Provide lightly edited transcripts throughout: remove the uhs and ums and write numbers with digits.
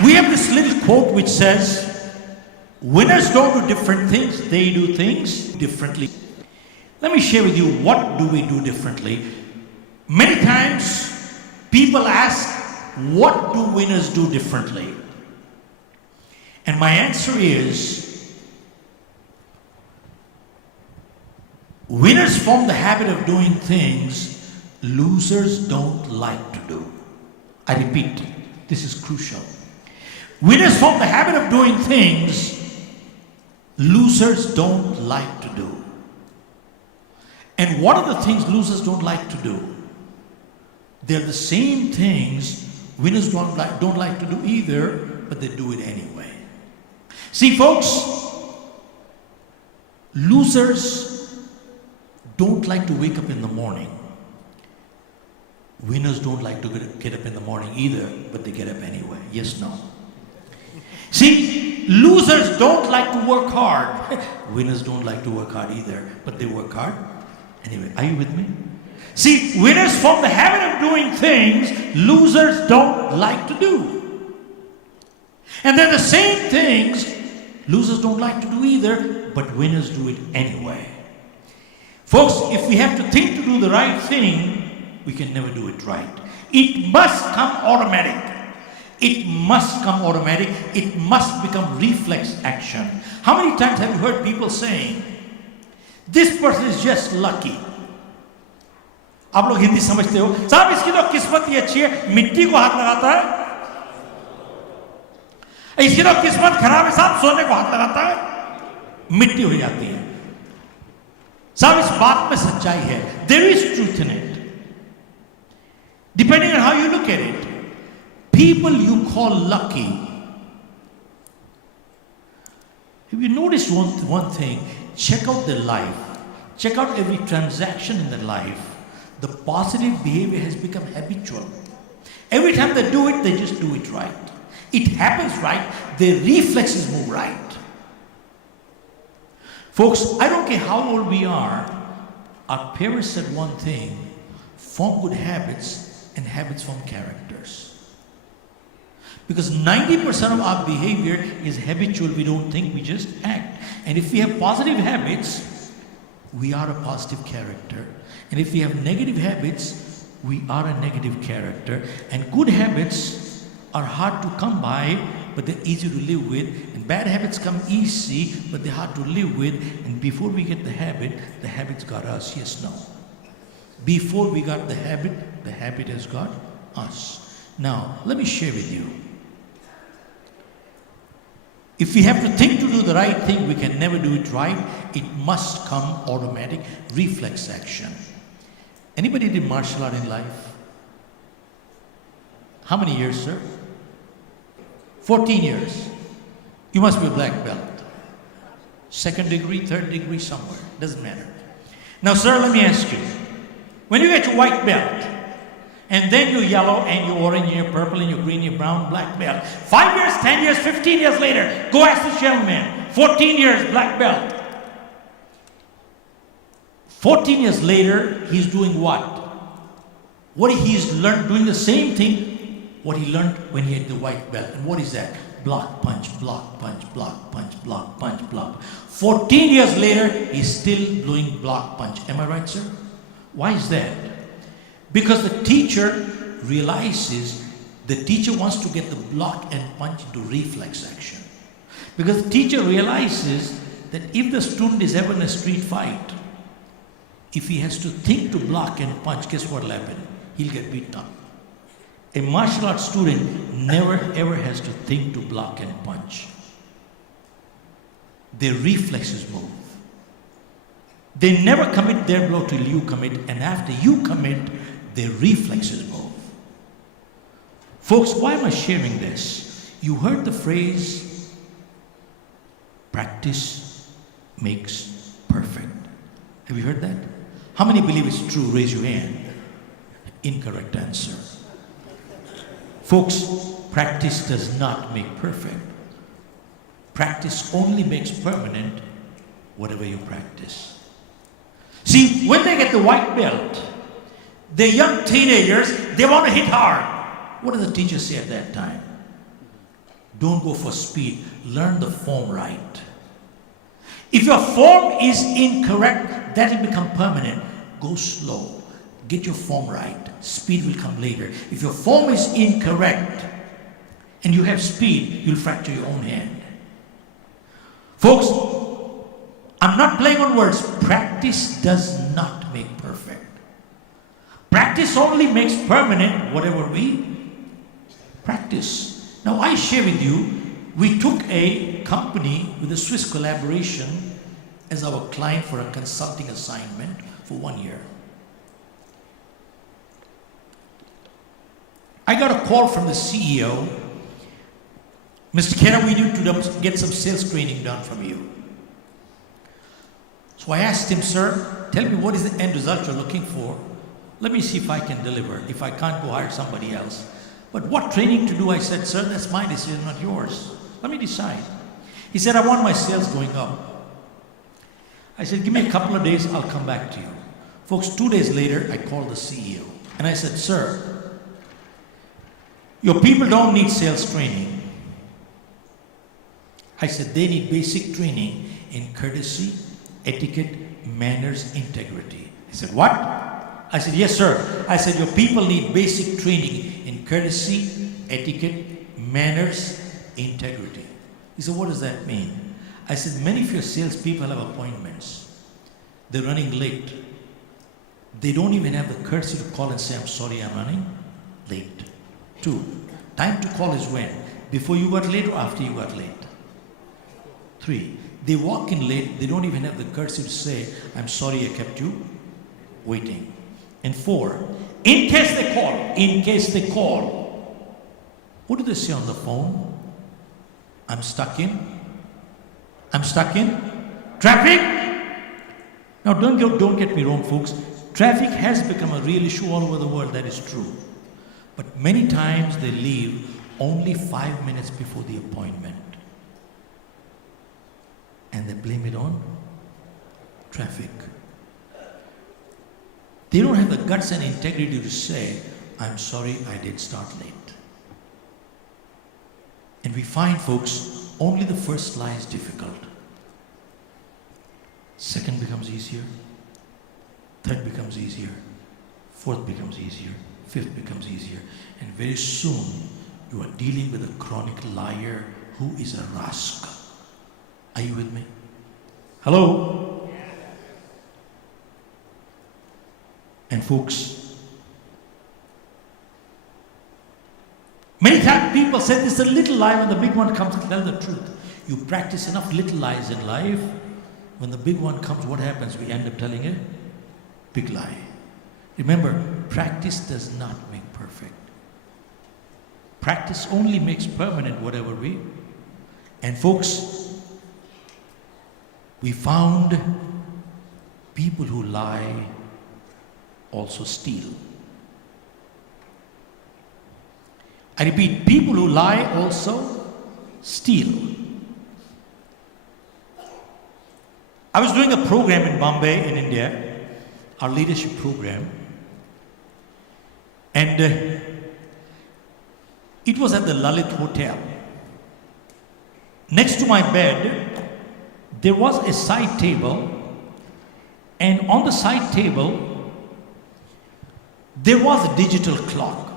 We have this little quote which says, winners don't do different things, they do things differently. Let me share with you, what do we do differently? Many times people ask, what do winners do differently? And my answer is, winners form the habit of doing things losers don't like to do. I repeat, this is crucial. Winners form the habit of doing things losers don't like to do. And what are the things losers don't like to do? They're the same things winners don't like to do either, but they do it anyway. See, folks, losers don't like to wake up in the morning. Winners don't like to get up in the morning either, but they get up anyway. Yes, no? See, losers don't like to work hard. Winners don't like to work hard either, but they work hard anyway. Are you with me? See, winners form the habit of doing things losers don't like to do. And they're the same things losers don't like to do either, but winners do it anyway. Folks, if we have to think to do the right thing, we can never do it right. It must come automatic. It must come automatic. It must become reflex action. How many times have you heard people saying, this person is just lucky? आप लोग हिंदी समझते हो? साहब इसकी तो किस्मत ही अच्छी है, मिट्टी को हाथ लगाता है। इसकी तो किस्मत खराब है, साहब सोने को हाथ लगाता है, मिट्टी हो जाती है। साहब इस बात में सच्चाई है। There is truth in it. Depending on how you look at it, people you call lucky. Have you noticed one thing? Check out their life. Check out every transaction in their life. The positive behavior has become habitual. Every time they do it, they just do it right. It happens right. Their reflexes move right. Folks, I don't care how old we are, our parents said one thing, form good habits and habits form characters. Because 90% of our behavior is habitual. We don't think, we just act. And if we have positive habits, we are a positive character. And if we have negative habits, we are a negative character. And good habits are hard to come by, but they're easy to live with. And bad habits come easy, but they're hard to live with. And before we get the habits got us. Yes, no. Before we got the habit has got us. Now, let me share with you. If we have to think to do the right thing, we can never do it right. It must come automatic, reflex action. Anybody did martial art in life? How many years, sir? 14 years. You must be a black belt. Second degree, third degree, somewhere. Doesn't matter. Now, sir, let me ask you. When you get your white belt, and then your yellow, and your orange, and your purple, and your green, your brown, black belt. 5 years, 10 years, 15 years later, go ask this young man. 14 years, black belt. 14 years later, he's doing what? What he's learned, doing the same thing, what he learned when he had the white belt. And what is that? Block, punch, block, punch, block, punch, block, punch, block. 14 years later, he's still doing block, punch. Am I right, sir? Why is that? Because the teacher realizes, the teacher wants to get the block and punch into reflex action. Because the teacher realizes that if the student is ever in a street fight, if he has to think to block and punch, guess what will happen? He'll get beaten up. A martial arts student never ever has to think to block and punch. Their reflexes move. They never commit their blow till you commit, and after you commit, their reflexes move. Folks, why am I sharing this? You heard the phrase, practice makes perfect. Have you heard that? How many believe it's true? Raise your hand. Incorrect answer. Folks, practice does not make perfect. Practice only makes permanent whatever you practice. See, when they get the white belt, they're young teenagers, they want to hit hard. What does the teacher say at that time? Don't go for speed. Learn the form right. If your form is incorrect, that will become permanent. Go slow. Get your form right. Speed will come later. If your form is incorrect and you have speed, you'll fracture your own hand. Folks, I'm not playing on words. Practice does not make perfect. Practice only makes permanent whatever we practice. Now I share with you, we took a company with a Swiss collaboration as our client for a consulting assignment for 1 year. I got a call from the CEO. Mr. Khera, we need to get some sales training done from you. So I asked him, sir, tell me what is the end result you're looking for. Let me see if I can deliver. If I can't, go hire somebody else. But what training to do? I said, sir, that's my decision, not yours. Let me decide. He said, I want my sales going up. I said, give me a couple of days, I'll come back to you. Folks, 2 days later, I called the CEO. And I said, sir, your people don't need sales training. I said, they need basic training in courtesy, etiquette, manners, integrity. He said, what? I said, yes, sir. I said, your people need basic training in courtesy, etiquette, manners, integrity. He said, what does that mean? I said, many of your salespeople have appointments. They're running late. They don't even have the courtesy to call and say, I'm sorry, I'm running late. 2, time to call is when? Before you got late or after you got late? 3, they walk in late, they don't even have the courtesy to say, I'm sorry I kept you waiting. And 4, in case they call, what do they say on the phone? I'm stuck in traffic. Now don't get me wrong, folks. Traffic has become a real issue all over the world, that is true. But many times they leave only 5 minutes before the appointment. And they blame it on traffic. They don't have the guts and integrity to say, I'm sorry I did start late. And we find, folks, only the first lie is difficult. Second becomes easier. Third becomes easier. Fourth becomes easier. Fifth becomes easier. And very soon, you are dealing with a chronic liar who is a rascal. Are you with me? Hello? And folks, many times people say this is a little lie, when the big one comes, tell the truth. You practice enough little lies in life, when the big one comes, what happens? We end up telling a big lie. Remember, practice does not make perfect. Practice only makes permanent whatever we. And folks, we found people who lie also steal. I repeat, people who lie also steal. I was doing a program in Bombay, in India, our leadership program, and it was at the Lalit Hotel. Next to my bed, there was a side table, and on the side table, there was a digital clock.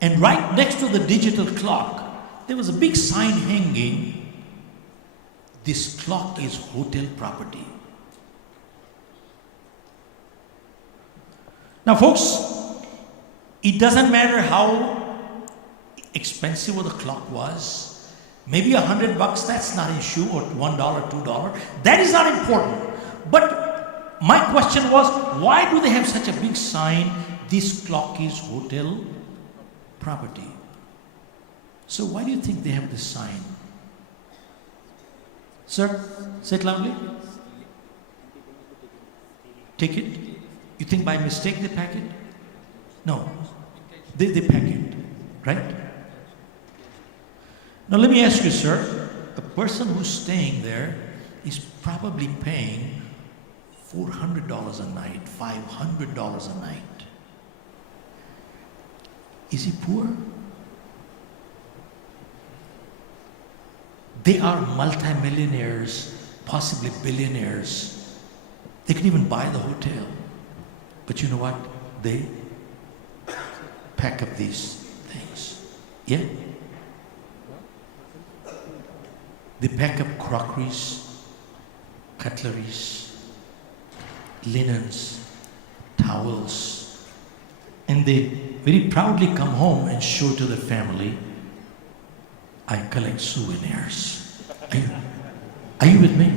And right next to the digital clock, there was a big sign hanging, this clock is hotel property. Now folks, it doesn't matter how expensive the clock was. Maybe $100, that's not an issue, or $1, $2. That is not important. But my question was, why do they have such a big sign, this clock is hotel property? So why do you think they have this sign? Sir, say it loudly. Take it? You think by mistake they pack it? No, they pack it, right? Now let me ask you, sir, a person who's staying there is probably paying $400 a night, $500 a night. Is he poor? They are multimillionaires, possibly billionaires. They can even buy the hotel. But you know what? They pack up these things. Yeah? They pack up crockeries, cutleries, linens, towels, and they very proudly come home and show to the family, I collect souvenirs. Are you with me?